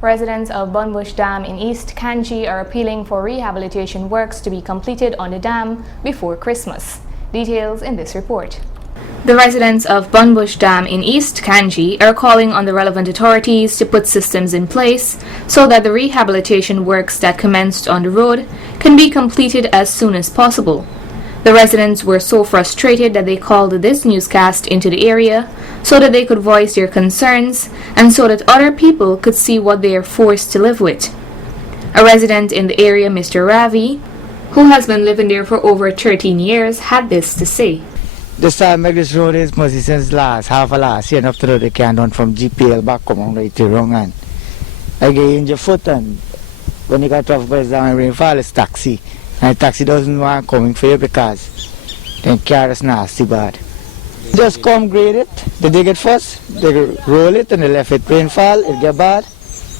Residents of Bunbush Dam in East Kanji are appealing for rehabilitation works to be completed on the dam before Christmas. Details in this report. The residents of Bunbush Dam in East Kanji are calling on the relevant authorities to put systems in place so that the rehabilitation works that commenced on the road can be completed as soon as possible. The residents were so frustrated that they called this newscast into the area so that they could voice their concerns and so that other people could see what they are forced to live with. A resident in the area, Mr. Ravi, who has been living there for over 13 years, had this to say. This time make this road is mostly since half of last year, and after that they can't run from GPL back come on right to wrong hand. I get in your foot, and when you got traffic police down in rainfall, it's taxi. And the taxi doesn't want coming for you because then car is nasty bad. Just come grade it, they dig it first, they roll it and they left it rainfall, it get bad.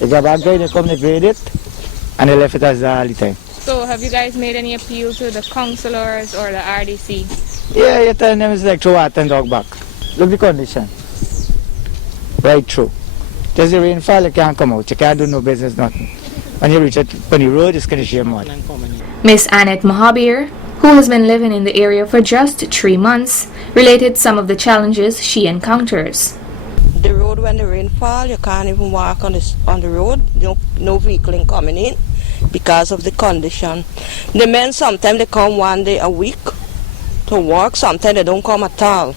It get bad grade, they come they grade it and they left it as all the time. So have you guys made any appeal to the councillors or the RDC? Yeah, you tell them it's like throw water and dog back. Look the condition. Right through. Just the rainfall, you can't come out, you can't do no business, nothing. When you reach it, when you road, it's going to share mud. Miss Annette Mahabir, who has been living in the area for just 3 months, related some of the challenges she encounters. The road, when the rain fall, you can't even walk on the road. No vehicle coming in because of the condition. The men sometimes they come 1 day a week to work. Sometimes they don't come at all.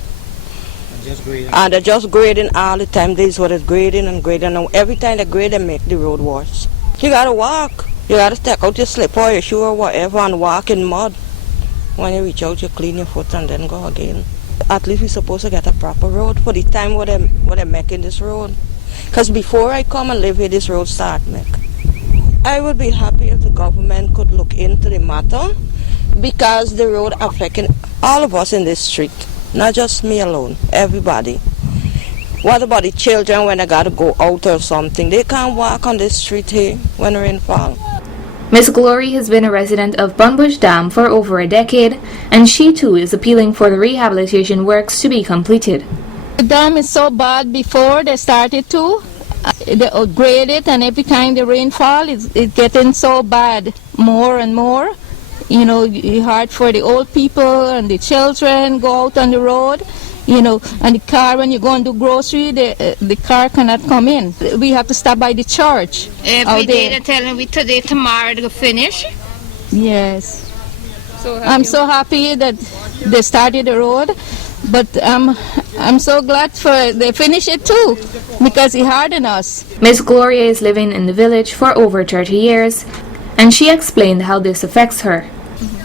And they're just grading all the time. This is what it's grading and grading. And every time they grade, they make the road worse. You gotta walk. You gotta take out your slipper or your shoe or whatever and walk in mud. When you reach out, you clean your foot and then go again. At least we're supposed to get a proper road for the time what they're making this road. Because before I come and live here, this road start make. I would be happy if the government could look into the matter because the road affecting all of us in this street. Not just me alone, everybody. What about the children when they got to go out or something? They can't walk on this street here when rain falls. Miss Gloria has been a resident of Bunbush Dam for over a decade, and she too is appealing for the rehabilitation works to be completed. The dam is so bad before they started to. They upgrade it, and every time the rainfall, it's getting so bad more and more. You know, it's hard for the old people and the children go out on the road. You know, and the car, when you go and do grocery, the car cannot come in. We have to stop by the church. Every day they're telling me today, tomorrow to finish. Yes. I'm so happy that they started the road, but I'm so glad they finish it too, because it's hard on us. Miss Gloria is living in the village for over 30 years, and she explained how this affects her.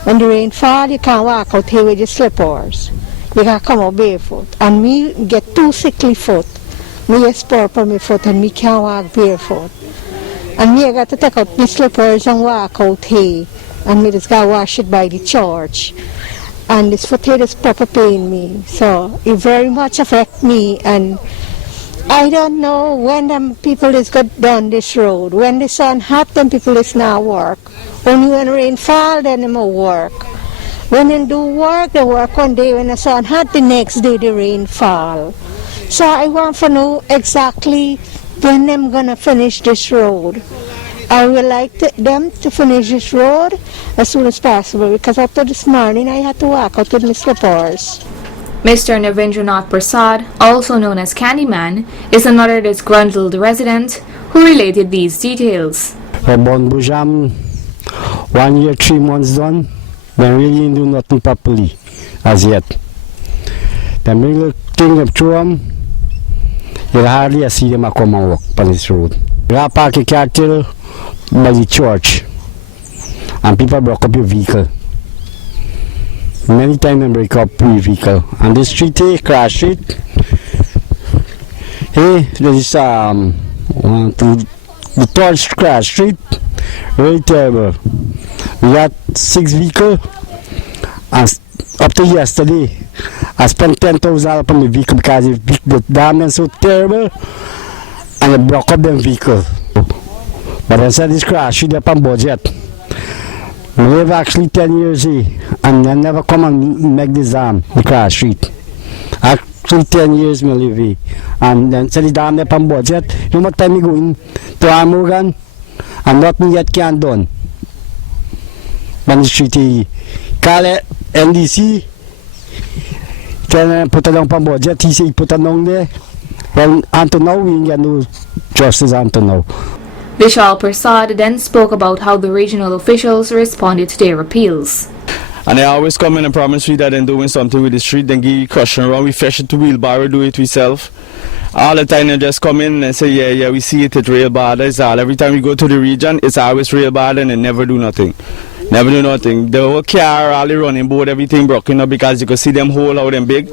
When the rain falls, you can't walk out here with your slippers. You can come out barefoot. And me get too sickly foot. Me get spur on my foot and me can't walk barefoot. And me I got to take out my slippers and walk out here. And me just got to wash it by the church. And this foot here is proper pain me. So it very much affect me. And I don't know when them people is got done this road. When the sun hot, them people is not work. Only when rain fall, then them will work. When they do work, they work one day. When the sun hot, the next day the rain fall. So I want to know exactly when them gonna finish this road. I would like them to finish this road as soon as possible because after this morning I had to walk out with my slippers. Mr. Navindra Prasad, also known as Candyman, is another disgruntled resident who related these details. Bunbush Dam, 1 year, 3 months done. They really didn't do nothing properly as yet. They bring the thing up through them, you hardly see them come and walk on this road. You have park your car till by the church, and people broke up your vehicle. Many times they break up your vehicle. And this street here, Crash Street, here, there is the third Crash Street, very terrible. We got 6 vehicles, and up to yesterday, I spent $10,000 on the vehicle because the dam is so terrible, and it broke up them vehicles. But I said this crash, she up on budget. We live actually 10 years here, and they never come and make this dam, the crash street. I through 10 years me live here. And then so the dam they pan budget. You must time me going to Morgan and nothing yet can done. On the street here. Call it NDC. Can put it on pan budget. He say put it on there. Well, until now we get no justice until now. Vishal Prasad then spoke about how the regional officials responded to their appeals. And they always come in and promise me that they're doing something with the street, then give you caution around, we fetch it to wheelbarrow, do it ourselves. All the time they just come in and say, yeah, we see it's real bad, that's all. Every time we go to the region, it's always real bad and they never do nothing. Never do nothing. The whole car, all the running board, everything broken up because you can see them whole out and big.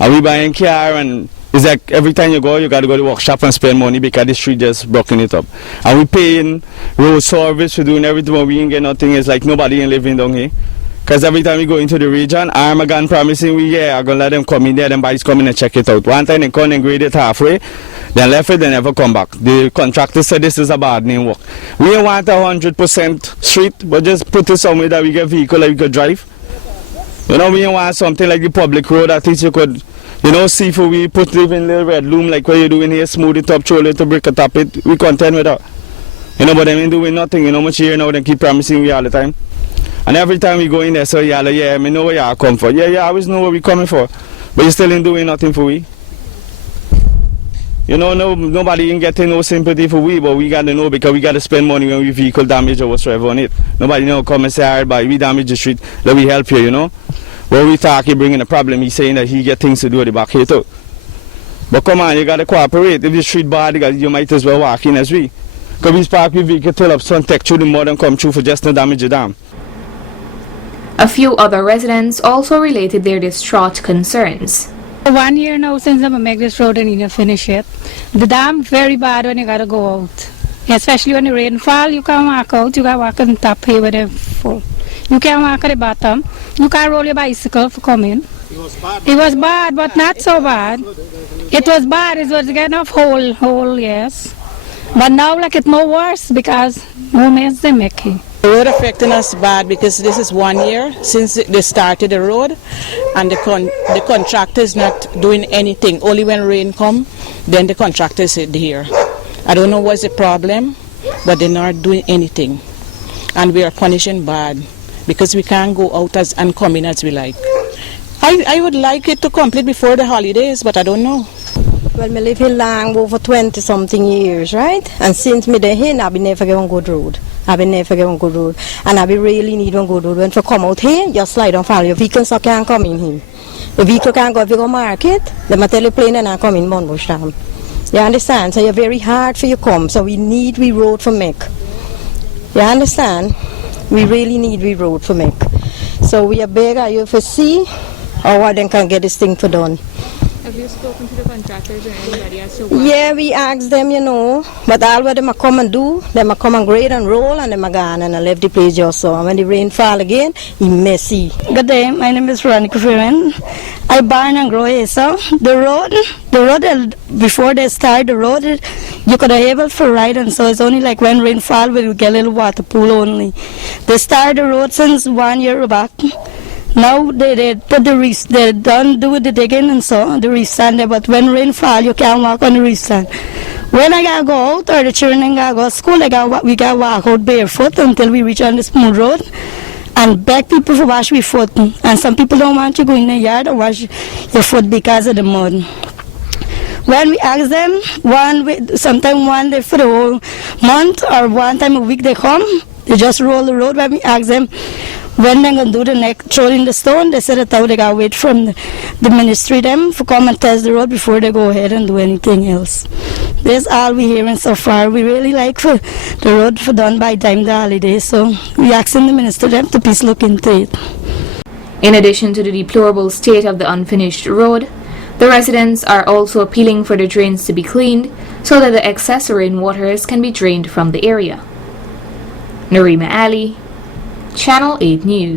And we buying car and it's like every time you go, you got to go to the workshop and spend money because the street just broken it up. And we paying road service, we're doing everything, but we ain't get nothing. It's like nobody ain't living down here. Because every time we go into the region, Armagon promising we, I'm going to let them come in there, then boys come in and check it out. One time they come and grade it halfway, then left it, they never come back. The contractor said this is a bad name work. We don't want 100% street, but just put it somewhere that we get vehicle that we could drive. You know, we don't want something like the public road, at least you could, you know, see for we put even little red loom like what you're doing here, smooth it up, throw it to brick it up, it, we content with that. You know, but they ain't doing nothing, you know, much here now, they keep promising we all the time. And every time we go in there, so yeah, I know where y'all come for. Yeah, I always know where we coming for. But you still ain't doing nothing for we. You know, nobody ain't getting no sympathy for we, but we got to know because we got to spend money when we vehicle damage or whatsoever on it. Nobody know come and say, all right, we damage the street, let me help you, you know. When we talk, he bringing a problem, he's saying that he get things to do at the back here too. But come on, you got to cooperate. If the street bad, you might as well walk in as we. Because we park with vehicle till up, sun take through the mud and come through for just to damage the dam. A few other residents also related their distraught concerns. 1 year now since I make this road and you finish it. The dam very bad when you gotta go out. Especially when the rain fall, you can't walk out, you gotta walk on top here where they're full. You can't walk at the bottom. You can't roll your bicycle for coming. It was bad, but not so bad. It was bad, it was getting off hole, yes. But now like it's more worse because more mess they making. The road affecting us bad because this is 1 year since they started the road and the contractor is not doing anything. Only when rain come, then the contractor is here. I don't know what's the problem, but they're not doing anything. And we are punishing bad because we can't go out and come in as we like. I would like it to complete before the holidays, but I don't know. Well, I live here long, over 20-something years, right? And since me there here, I've been never get on good road. I've been never get on good road. And I really need one good road. When you come out here, just slide on follow your vehicle so can't come in here. The vehicle can't go if you go market, they might tell you plane and I come in Bunbush Dam. You understand? So you're very hard for you come. So we road for make. You understand? We really need road for make. So we are begging you for see how they can get this thing for done. Have you spoken to the contractors or anybody else? Yeah, we asked them, you know, but all what they might come and do, they might come and grade and roll and they might gone and I left the place just so. And when the rain fall again, it's messy. Good day, my name is Veronica Freeman. I born and grow here, so the road, before they start the road, you could have able to ride and so it's only like when rain fall, we get a little water pool only. They started the road since 1 year back. Now they put they don't do the digging and so the restand there, but when rain fall you can't walk on the restand. When I gotta go out or the children gotta go to school, we gotta walk out barefoot until we reach on the smooth road and beg people to wash their foot. And some people don't want you to go in the yard or wash your foot because of the mud. When we ask them, sometimes one day for the whole month or one time a week they come, they just roll the road. When we ask them when they're going to do the next throwing the stone, they said that they got to wait from the ministry them to come and test the road before they go ahead and do anything else. That's all we're hearing so far. We really like for the road for done by time the holiday, so we asking the minister them to please look into it. In addition to the deplorable state of the unfinished road, the residents are also appealing for the drains to be cleaned so that the excess rainwaters can be drained from the area. Narima Ali, Channel 8 News.